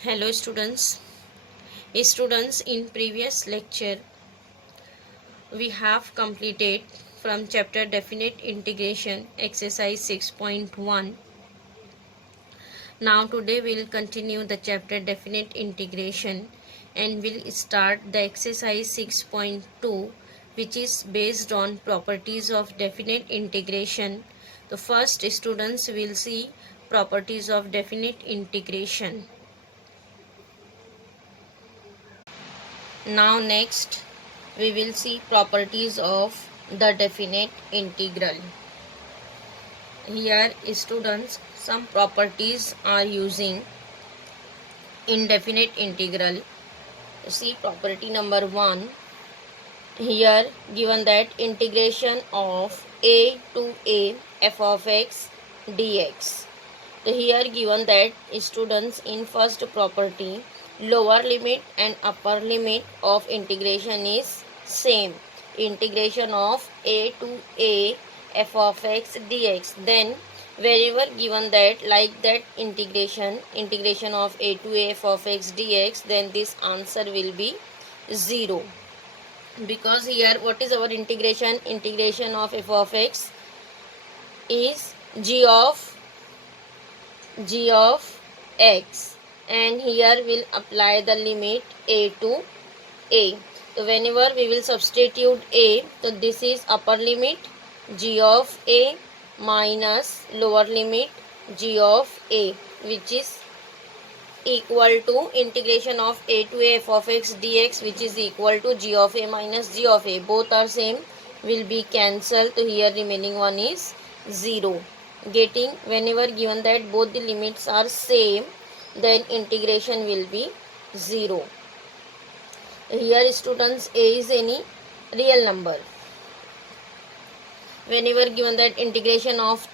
Hello students. In previous lecture we have completed from chapter definite integration exercise 6.1. Now today we will continue the chapter definite integration and we'll start the exercise 6.2, which is based on properties of definite integration. The first students will see properties of definite integration. Now next we will see properties of the definite integral. Here students, some properties are using in definite integral. See property number 1. Here given that integration of a to a f of x dx. So here given that students, in first property, lower limit and upper limit of integration is same. Integration of a to a f of x dx. Then wherever given that like that integration of a to a f of x dx, then this answer will be 0. Because here what is our integration? Integration of f of x is g of x, and here we'll apply the limit a to a. So whenever we will substitute a, so this is upper limit g of a minus lower limit g of a, which is equal to integration of a to a f of x dx, which is equal to g of a minus g of a. Both are same, will be cancelled. So here remaining one is 0. Getting whenever given that both the limits are same, then integration will be 0. Here students, a is any real number. Whenever given that integration of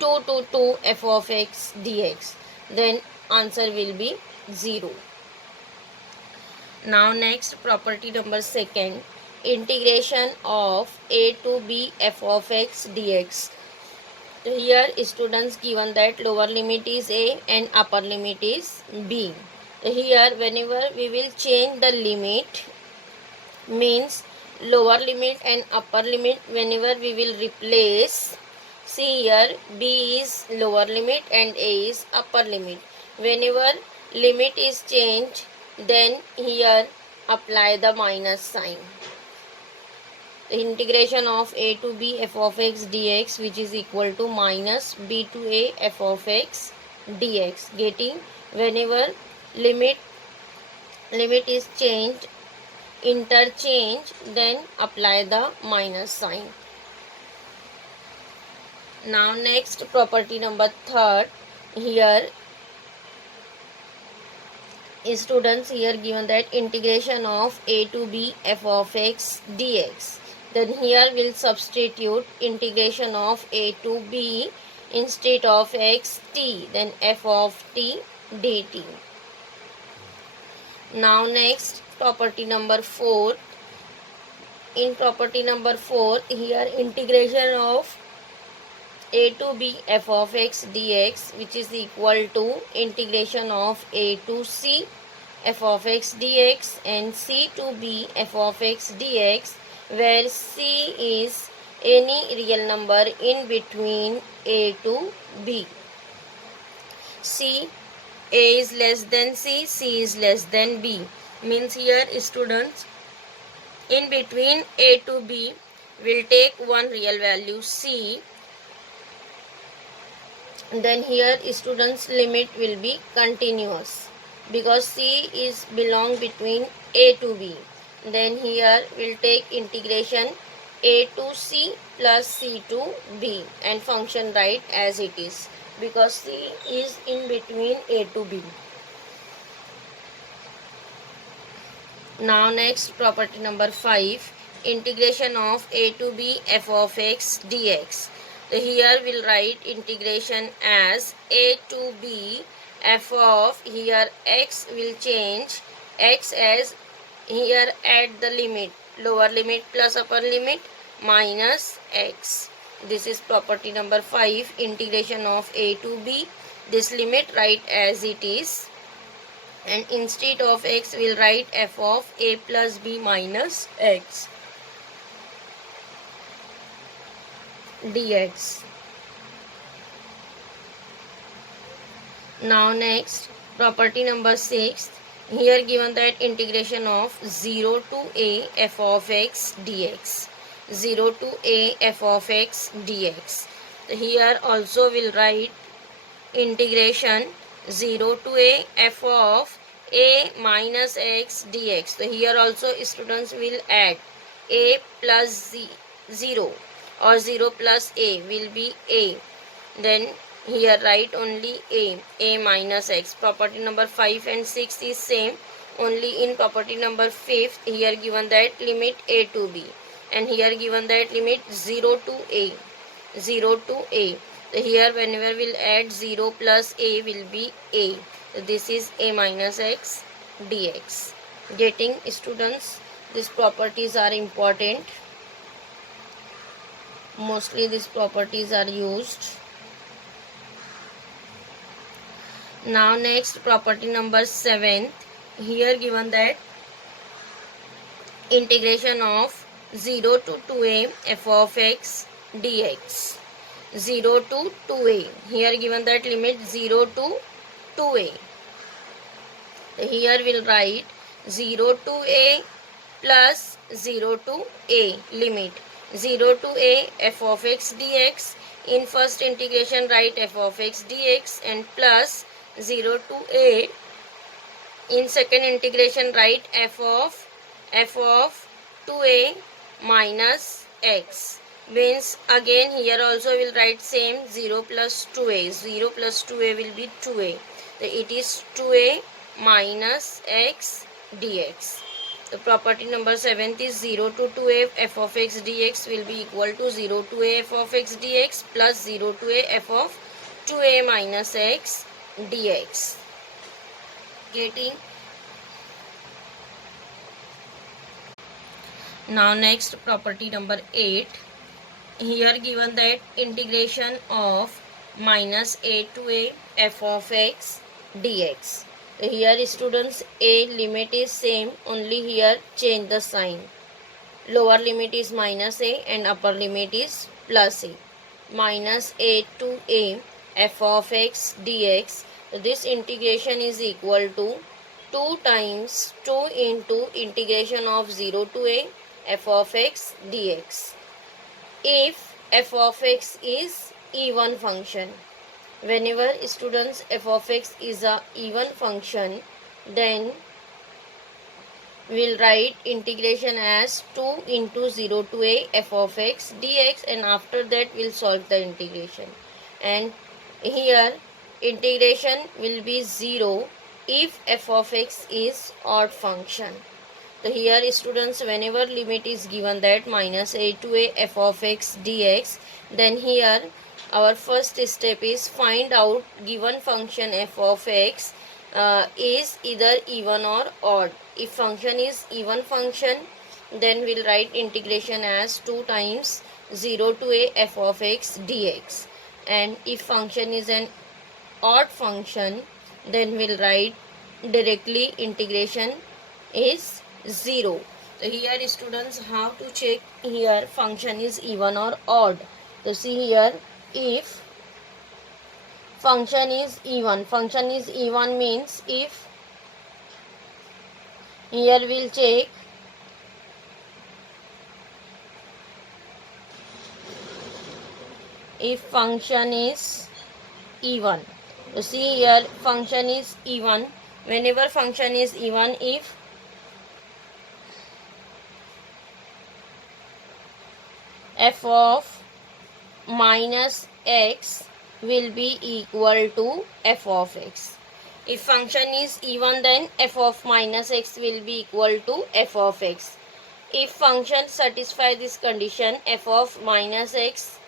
2 to 2 f of x dx, then answer will be 0. Now next property number 2, integration of a to b f of x dx. So here students, given that lower limit is a and upper limit is b. So here whenever we will change the limit, means lower limit and upper limit, whenever we will replace, see here b is lower limit and a is upper limit. Whenever limit is changed, then here apply the minus sign. The integration of a to b f of x dx, which is equal to minus b to a f of x dx. Getting whenever limit is changed, interchange, then apply the minus sign. Now next property number 3, here students, here given that integration of a to b f of x dx. Then here we'll substitute integration of a to b instead of x t, then f of t dt. Now next property number 4. In property number 4, here integration of a to b f of x dx, which is equal to integration of a to c f of x dx and c to b f of x dx, where c is any real number in between a to b. C, a is less than c, c is less than b. Means here students, in between a to b will take one real value c. Then here students, limit will be continuous because c is belong between a to b. Then here we'll take integration a to c plus c to b and function right as it is, because c is in between a to b. Now next property number 5, integration of a to b f of x dx. So here we'll write integration as a to b f of, here x will change, x as here add the limit, lower limit plus upper limit minus x. This is property number 5, integration of a to b. This limit write as it is and instead of x we'll write f of a plus b minus x dx. Now next, property number 6. Here given that integration of 0 to a f of x dx. 0 to a f of x dx. So here also we'll write integration 0 to a f of a minus x dx. So here also students will add a plus 0 or 0 plus a will be a. Then here write only a minus x. Property number 5 and 6 is same, only in property number 5 here given that limit a to b, and here given that limit 0 to a. 0 to a. So here whenever we'll add 0 plus a will be a. So this is a minus x dx. Getting students, these properties are important. Mostly these properties are used. Now next, property number 7. Here given that integration of 0 to 2a f of x dx. 0 to 2a. Here given that limit 0 to 2a. Here we'll write 0 to a plus 0 to a limit. 0 to a f of x dx. In first integration write f of x dx and plus 0 to a. In second integration write f of 2a minus x. Means again here also will write same 0 plus 2a. 0 plus 2a will be 2a. So it is 2a minus x dx. The property number 7th is 0 to 2a f of x dx will be equal to 0 to a f of x dx plus 0 to a f of 2a minus x dx. Getting. Now next, property number 8. Here given that integration of minus a to a f of x dx. Here students, a limit is same, only here change the sign. Lower limit is minus a and upper limit is plus a. Minus a to a f of x dx. This integration is equal to 2 times 2 into integration of 0 to a f of x dx. If f of x is even function. Whenever students f of x is a even function, then we'll write integration as 2 into 0 to a f of x dx, and after that we'll solve the integration. And here integration will be 0 if f of x is odd function. So here students, whenever limit is given that minus a to a f of x dx, then here our first step is find out given function f of x is either even or odd. If function is even function, then we'll write integration as 2 times 0 to a f of x dx. And if function is an odd function, then we'll write directly integration is 0. So here students, how to check here function is even or odd. So see here, if function is even means if here we'll check if function is even. So see here, function is even. Whenever function is even, if f of minus x will be equal to f of x. If function is even, then f of minus x will be equal to f of x. If function satisfy this condition, f of minus x,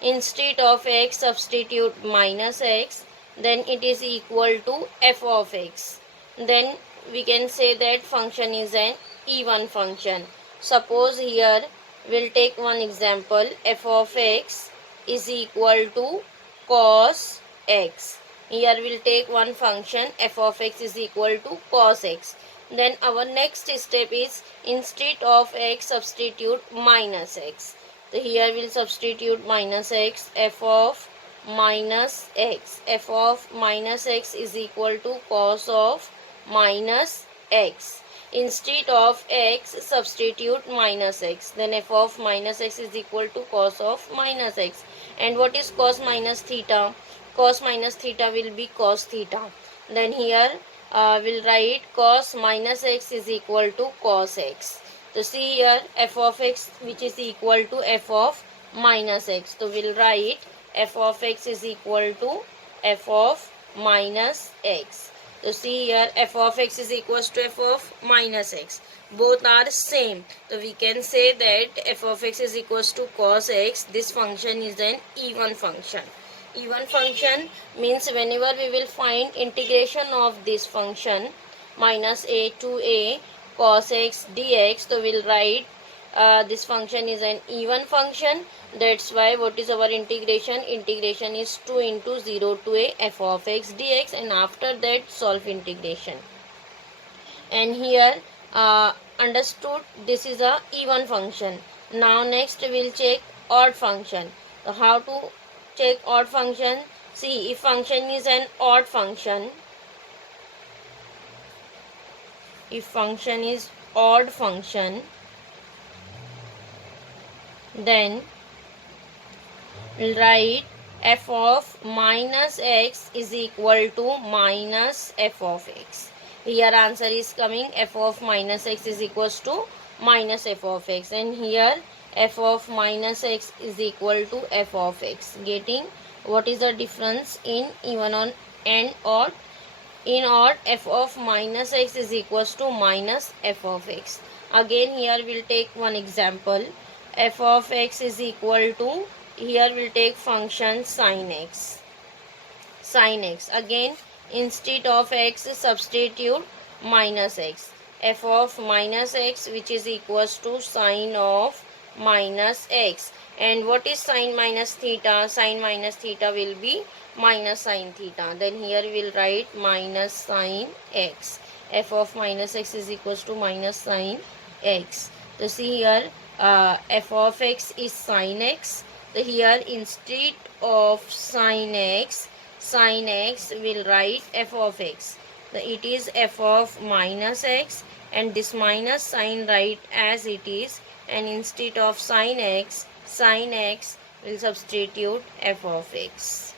instead of x substitute minus x, then it is equal to f of x. Then we can say that function is an even function. Suppose here we'll take one example, f of x is equal to cos x. Here we'll take one function f of x is equal to cos x. Then our next step is instead of x substitute minus x. So here we'll substitute minus x, f of minus x. F of minus x is equal to cos of minus x. Instead of x substitute minus x. Then f of minus x is equal to cos of minus x. And what is cos minus theta? Cos minus theta will be cos theta. Then here we'll write cos minus x is equal to cos x. So see here f of x which is equal to f of minus x. So we'll write f of x is equal to f of minus x. So see here f of x is equals to f of minus x. Both are same. So we can say that f of x is equals to cos x. This function is an even function. Even function means whenever we will find integration of this function minus a to a cos x dx, so we'll write this function is an even function. That's why what is our integration? Integration is 2 into 0 to a f of x dx, and after that solve integration. And here understood this is a even function. Now next we'll check odd function. So how to check odd function? See, if function is an odd function, if function is odd function, then we'll write f of minus x is equal to minus f of x. Here answer is coming f of minus x is equals to minus f of x, and here f of minus x is equal to f of x. Getting what is the difference in even and odd? In odd, f of minus x is equals to minus f of x. Again here we'll take one example. F of x is equal to, here we'll take function sin x. Sin x. Again instead of x substitute minus x. F of minus x which is equals to sin of minus x. And what is sin minus theta? Sin minus theta will be minus sin theta. Then here we will write minus sin x. F of minus x is equals to minus sin x. So see here f of x is sin x. So here instead of sin x will write f of x. So it is f of minus x, and this minus sign write as it is, and instead of sin x will substitute f of x.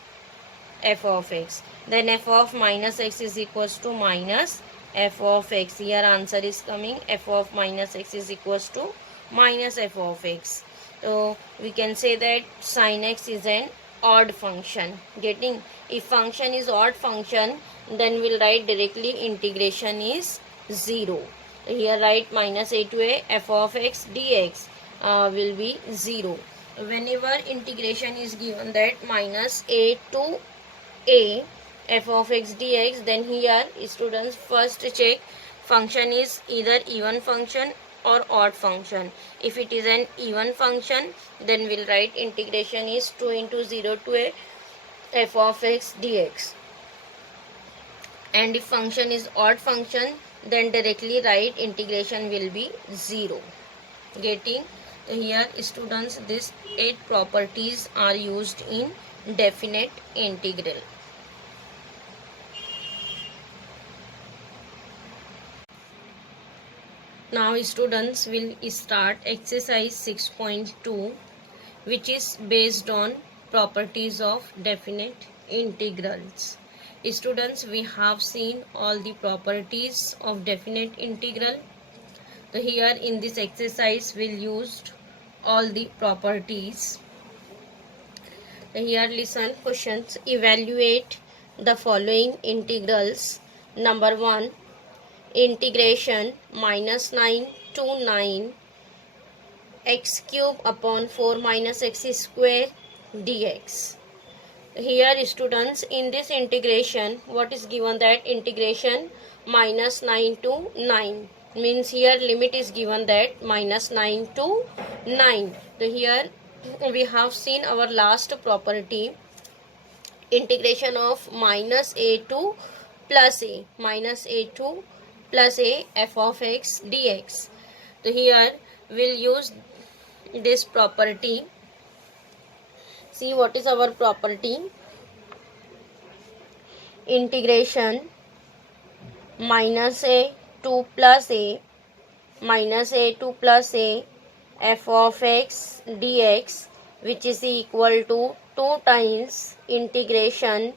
Then f of minus x is equals to minus f of x. Here answer is coming f of minus x is equals to minus f of x. So we can say that sin x is an odd function. Getting, if function is odd function, then we'll write directly integration is 0. Here write minus a to a f of x dx will be 0. Whenever integration is given that minus a to a f of x dx, then here students first check function is either even function or odd function. If it is an even function, then we'll write integration is 2 into 0 to a f of x dx. And if function is odd function, then directly write integration will be 0. Getting? Here students, these 8 properties are used in definite integral. Now students will start exercise 6.2, which is based on properties of definite integrals. Students, we have seen all the properties of definite integral. So here in this exercise we'll use all the properties. So here listen questions. Evaluate the following integrals. Number 1, integration minus 9 to 9 x cube upon 4 minus x square dx. Here students, in this integration, what is given that integration minus 9 to 9 means here limit is given that minus 9 to 9. So here we have seen our last property, integration of minus a to plus a, minus a to plus a f of x dx. So here we'll use this property. See what is our property? Integration minus a to plus a, minus a to plus a f of x dx, which is equal to 2 times integration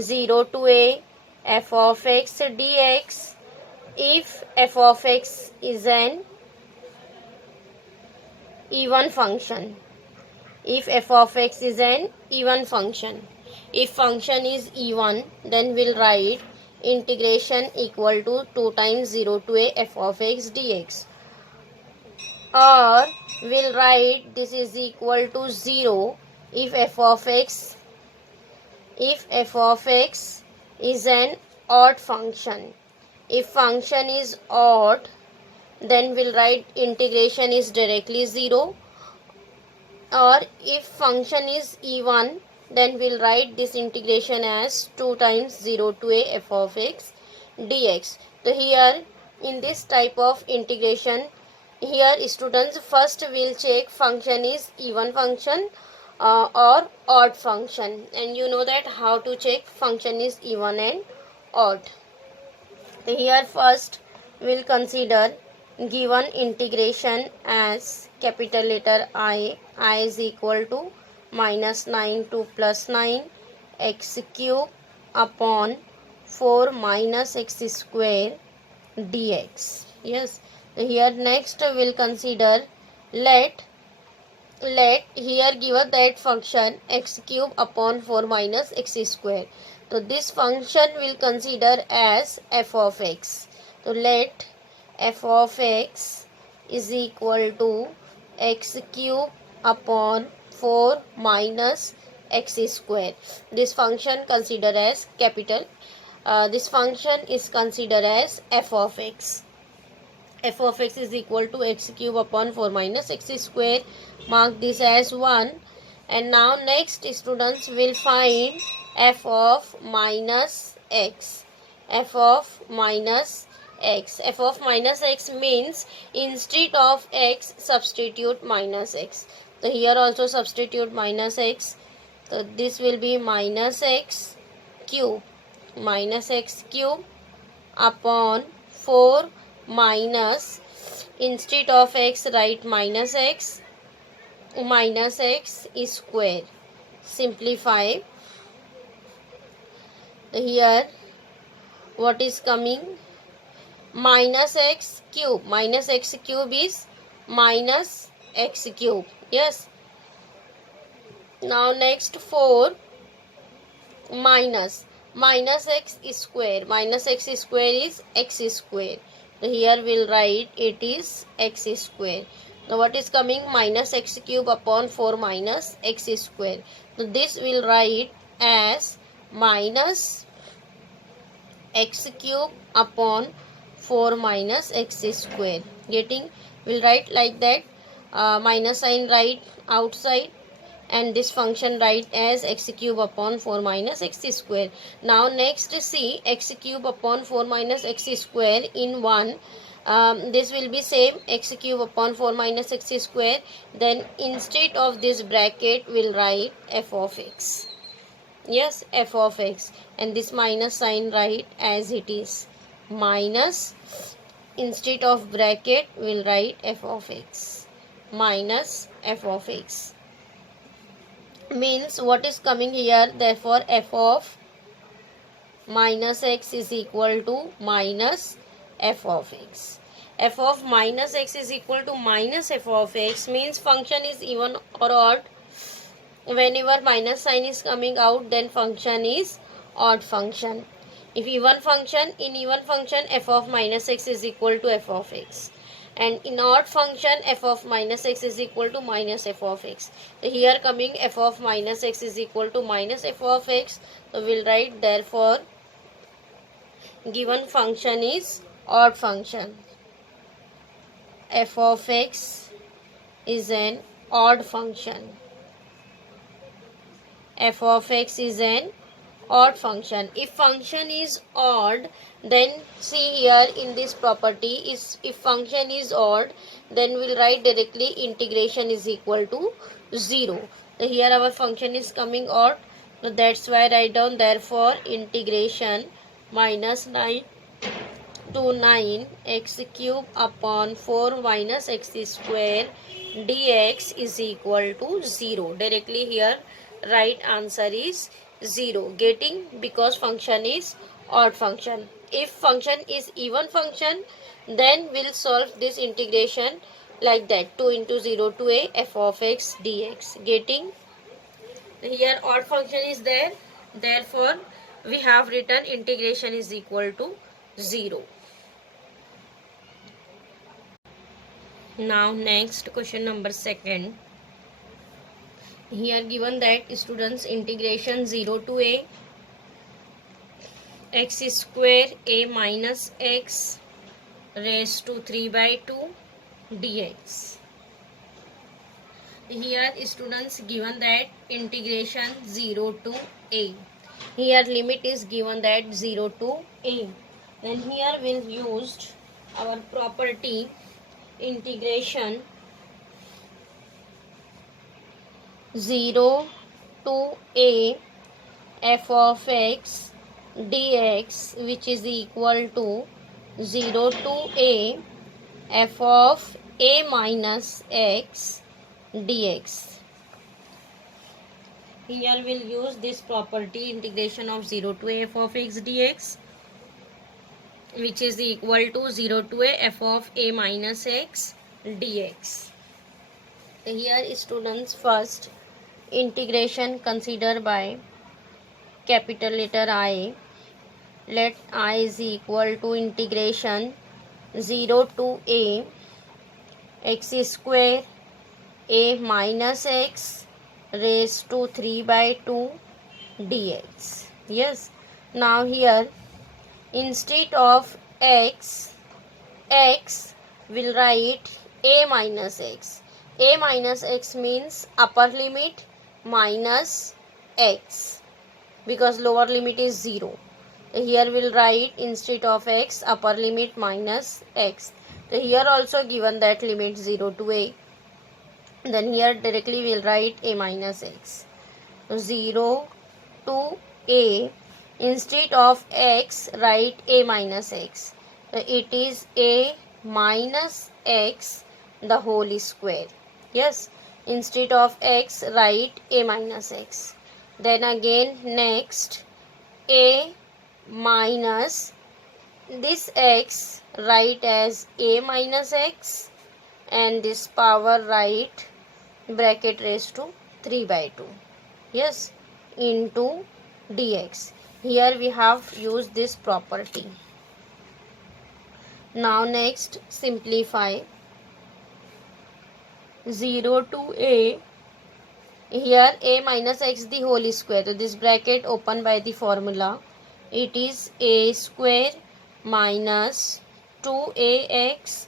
0 to a f of x dx if f of x is an even function. If f of x is an even function. If function is even, then we'll write integration equal to 2 times 0 to a f of x dx. Or we'll write this is equal to 0 if f of x is an odd function. If function is odd, then we'll write integration is directly 0. Or if function is even, then we'll write this integration as 2 times 0 to a f of x dx. So here in this type of integration, here students first will check function is even function or odd function, and you know that how to check function is even and odd. So here first we'll consider given integration as capital letter I is equal to minus 9 to plus 9 x cube upon 4 minus x square dx. Yes, here next we'll consider let here given that function x cube upon 4 minus x square. So this function will consider as f of x. So let f of x is equal to x cube upon 4 minus x square. This function considered as capital. This function is considered as f of x. F of x is equal to x cube upon 4 minus x square. Mark this as 1. And now next students will find f of minus x. F of minus x. F of minus x means instead of x substitute minus x. So here also substitute minus x. So this will be minus x cube upon 4 minus, instead of x write minus x is square. Simplify. Here what is coming? Minus x cube is minus x cube. Yes. Now next 4 minus x square. Minus x square is x square. So here we'll write it is x square. Now what is coming? Minus x cube upon 4 minus x square. So this will write as minus x cube upon 4 minus x square. Getting? We'll write like that. Minus sign write outside, and this function write as x cube upon 4 minus x square. Now next see x cube upon 4 minus x square in 1. This will be same x cube upon 4 minus x square. Then instead of this bracket we'll write f of x. Yes, f of x, and this minus sign write as it is. Minus, instead of bracket we'll write f of x. Minus f of x means what is coming here? Therefore f of minus x is equal to minus f of x. F of minus x is equal to minus f of x means function is even or odd. Whenever minus sign is coming out, then function is odd function. If even function, in even function f of minus x is equal to f of x, and in odd function f of minus x is equal to minus f of x. So here coming f of minus x is equal to minus f of x. So we'll write therefore given function is odd function. F of x is an odd function. F of x is an odd function. If function is odd, then see here in this property is if function is odd, then we'll write directly integration is equal to 0. So here our function is coming odd, so that's why I write down therefore integration minus 9 to 9 x cube upon 4 minus x square dx is equal to 0. Directly here right answer is 0. Getting, because function is odd function. If function is even function, then we'll solve this integration like that, 2 into 0 to a f of x dx. Getting, here odd function is there, therefore we have written integration is equal to 0. Now next question number 2. Here given that students integration 0 to a x square a minus x raised to 3 by 2 dx. Here students given that integration 0 to a. Here limit is given that 0 to a. Then here we'll use our property integration 0 to a f of x dx, which is equal to 0 to a f of a minus x dx. Here we'll use this property integration of 0 to a f of x dx, which is equal to 0 to a f of a minus x dx. Here students first integration consider by capital letter I. Let I is equal to integration 0 to a x square a minus x raised to 3 by 2 dx. Yes, now here instead of x will write a minus x. A minus x means upper limit minus x, because lower limit is 0. Here we'll write instead of x upper limit minus x. So here also given that limit 0 to a. Then here directly we'll write a minus x. So 0 to a, instead of x write a minus x. So it is a minus x the whole square. Yes, instead of x write a minus x. Then again next a minus this x write as a minus x, and this power write bracket raised to 3 by 2. Yes, into dx. Here we have used this property. Now next simplify 0 to a. Here a minus x the whole square. So this bracket open by the formula. It is a square minus 2ax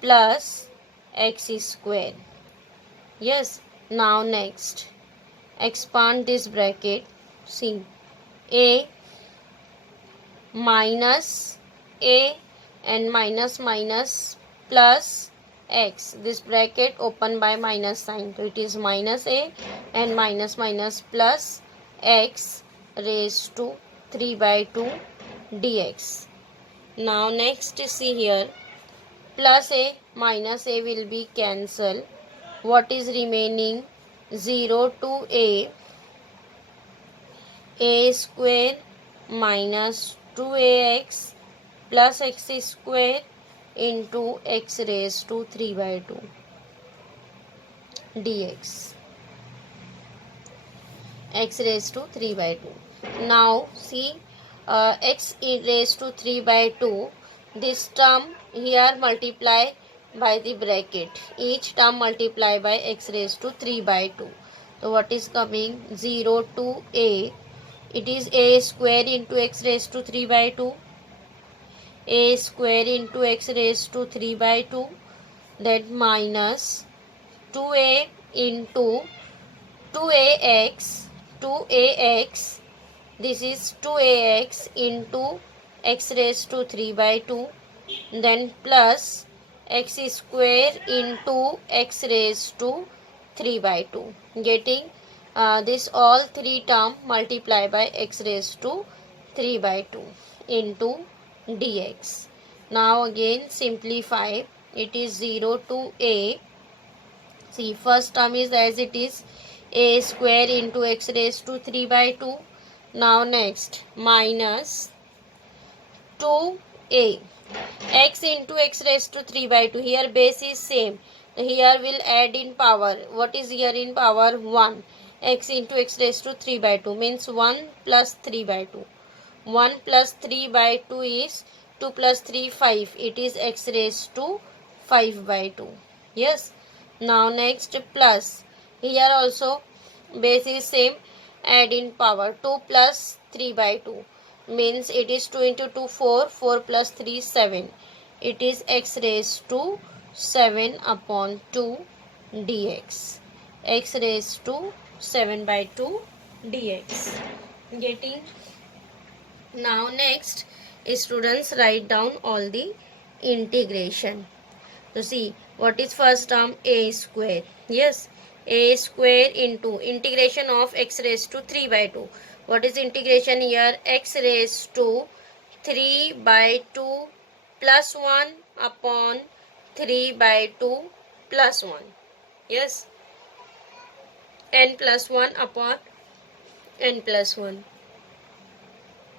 plus x square. Yes, now next expand this bracket. See, a minus a and minus minus plus x. This bracket open by minus sign. So it is minus a and minus minus plus x raised to 3 by 2 dx. Now next see here, plus a minus a will be cancelled. What is remaining? 0 to a square minus 2ax plus x square into x raised to 3 by 2 dx. X raised to 3 by 2. Now see, x raised to 3 by 2, this term here multiply by the bracket. Each term multiply by x raised to 3 by 2. So what is coming? 0 to a. It is a square into x raised to 3 by 2. A square into x raised to 3 by 2. That minus 2a into 2ax this is 2ax into x raised to 3 by 2, then plus x square into x raised to 3 by 2, getting this all three term multiply by x raised to 3 by 2 into dx. Now again simplify, it is 0 to a. See, first term is as it is, a square into x raised to 3 by 2. Now next minus 2a x into x raised to 3 by 2. Here base is same. Here will add in power. What is here in power? 1. X into x raised to 3 by 2 means 1 plus 3 by 2. 1 plus 3 by 2 is 2 plus 3 5. It is x raised to 5 by 2. Yes. Now next plus. Here also base is same. Add in power. 2 plus 3 by 2. Means it is 2 into 2 4, 4 plus 3 7. It is x raised to 7 upon 2 dx. X raised to 7 by 2 dx. Getting. Now next students write down all the integration. So see, what is first term? A square. Yes, a square into integration of x raised to 3 by 2. What is integration here? X raised to 3 by 2 plus 1 upon 3 by 2 plus 1. Yes. N plus 1 upon n plus 1.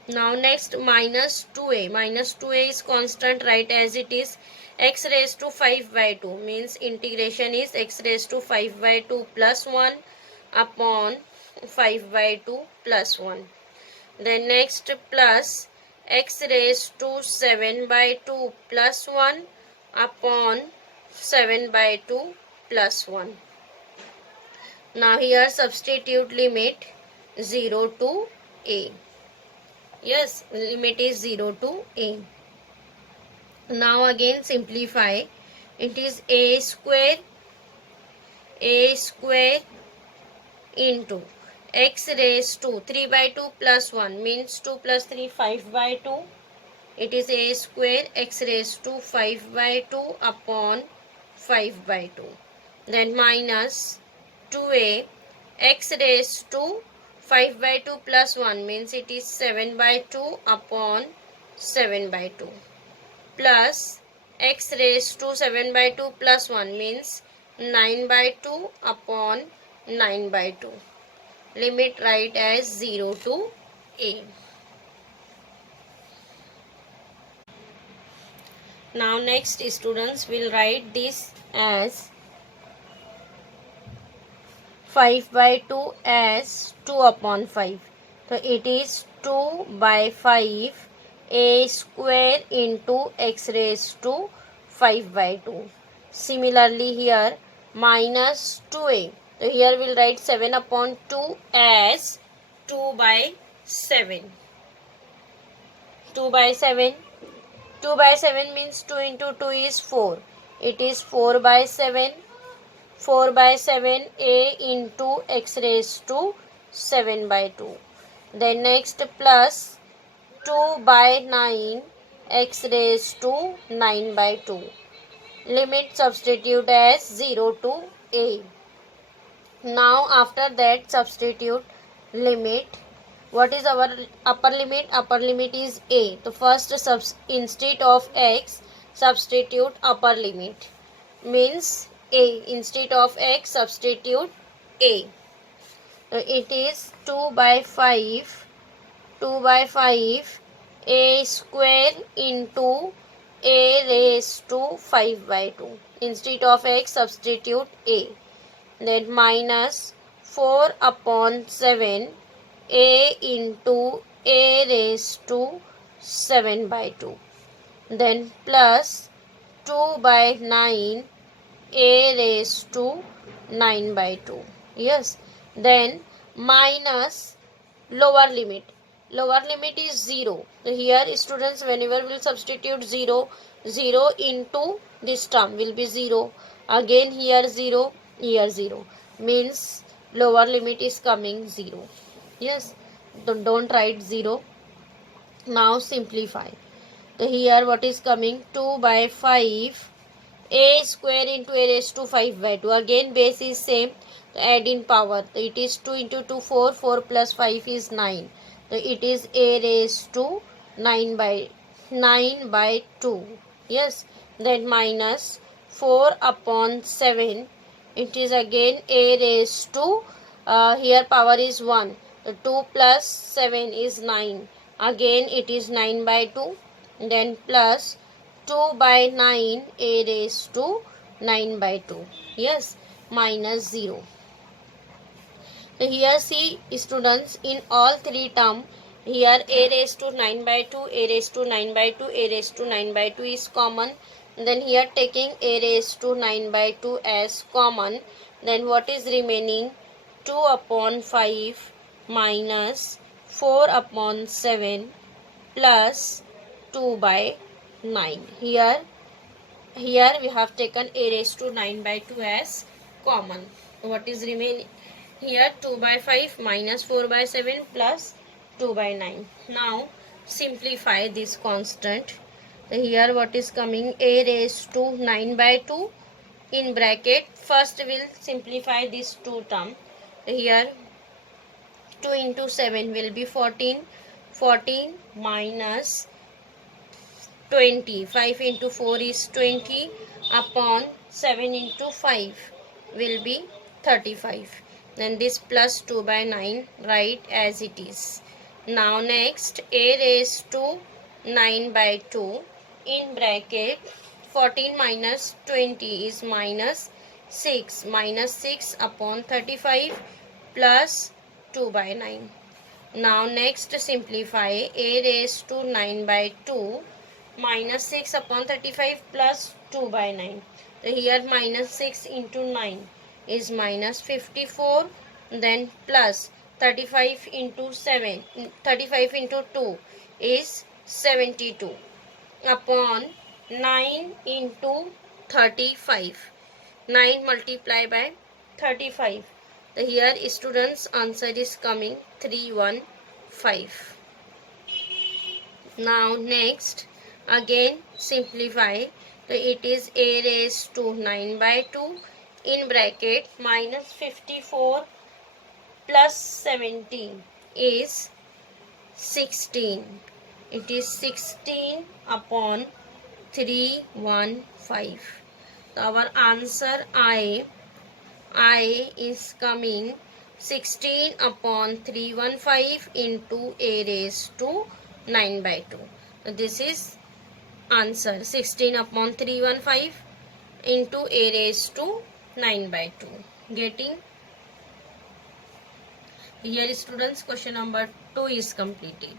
Now next minus 2a. Minus 2a is constant, right as it is. X raised to 5 by 2 means integration is x raised to 5 by 2 plus 1 upon 5 by 2 plus 1. Then next plus x raised to 7 by 2 plus 1 upon 7 by 2 plus 1. Now here substitute limit 0 to a. Yes, limit is 0 to a. Now again simplify. It is a square into x raised to 3 by 2 plus 1 means 2 plus 3 5 by 2. It is a square x raised to 5 by 2 upon 5 by 2. Then minus 2a x raised to 5 by 2 plus 1 means it is 7 by 2 upon 7 by 2 plus x raised to 7 by 2 plus 1 means 9 by 2 upon 9 by 2. Limit write as 0 to a. Now next students will write this as 5 by 2 as 2 upon 5. So it is 2 by 5 a square into x raised to 5 by 2. Similarly here minus 2a. So here we'll write 7 upon 2 as 2 by 7. 2 by 7. 2 by 7 means 2 into 2 is 4. It is 4 by 7. 4 by 7 a into x raised to 7 by 2. Then next plus 2 by 9 x raised to 9 by 2. Limit substitute as 0 to a. Now after that substitute limit. What is our upper limit? Upper limit is a. So first instead of x substitute upper limit means a. Instead of x substitute a. It is 2 by 5. 2 by 5 a square into a raised to 5 by 2. Instead of x substitute a. Then minus 4 upon 7 a into a raised to 7 by 2. Then plus 2 by 9 a raised to 9 by 2. Yes. Then minus lower limit. Lower limit is 0. So here students whenever will substitute 0, 0 into this term will be 0. Again here 0, here 0. Means lower limit is coming 0. Yes. don't write 0. Now simplify. So here what is coming? 2 by 5 a square into a raised to 5 by 2. Again base is same. So add in power. So it is 2 into 2 4. 4 plus 5 is 9. So it is a raised to 9 by 2. Yes. Then minus 4 upon 7. It is again a raised to here power is 1. So 2 plus 7 is 9. Again it is 9 by 2. Then plus 2 by 9 a raised to 9 by 2. Yes, minus 0. So here see students, in all three term, here a raised to 9 by 2, a raised to 9 by 2, a raised to 9 by 2 is common. Then here taking a raised to 9 by 2 as common. Then what is remaining? 2 upon 5 minus 4 upon 7 plus 2 by 9. Here we have taken a raised to 9 by 2 as common. What is remaining? Here 2 by 5 minus 4 by 7 plus 2 by 9. Now simplify this constant. Here what is coming? A raised to 9 by 2 in bracket. First we'll simplify this two term. Here 2 into 7 will be 14. 14 minus 20. 5 into 4 is 20 upon 7 into 5 will be 35. Then this plus 2 by 9 write as it is. Now next a raised to 9 by 2 in bracket 14 minus 20 is minus 6. Minus 6 upon 35 plus 2 by 9. Now next simplify a raised to 9 by 2 minus 6 upon 35 plus 2 by 9. So here minus 6 into 9 is minus 54. Then plus 35 into 7. 35 into 2 is 72. Upon 9 into 35. 9 multiplied by 35. So here students answer is coming 315. Now next again simplify. So it is a raised to 9 by 2 in bracket minus 54 plus 17 is 16. It is 16 upon 315. So our answer I is coming 16 upon 315 into a raised to 9 by 2. So this is answer 16 upon 315 into a raised to 9 by 2. Getting? Here students, question number 2 is completed.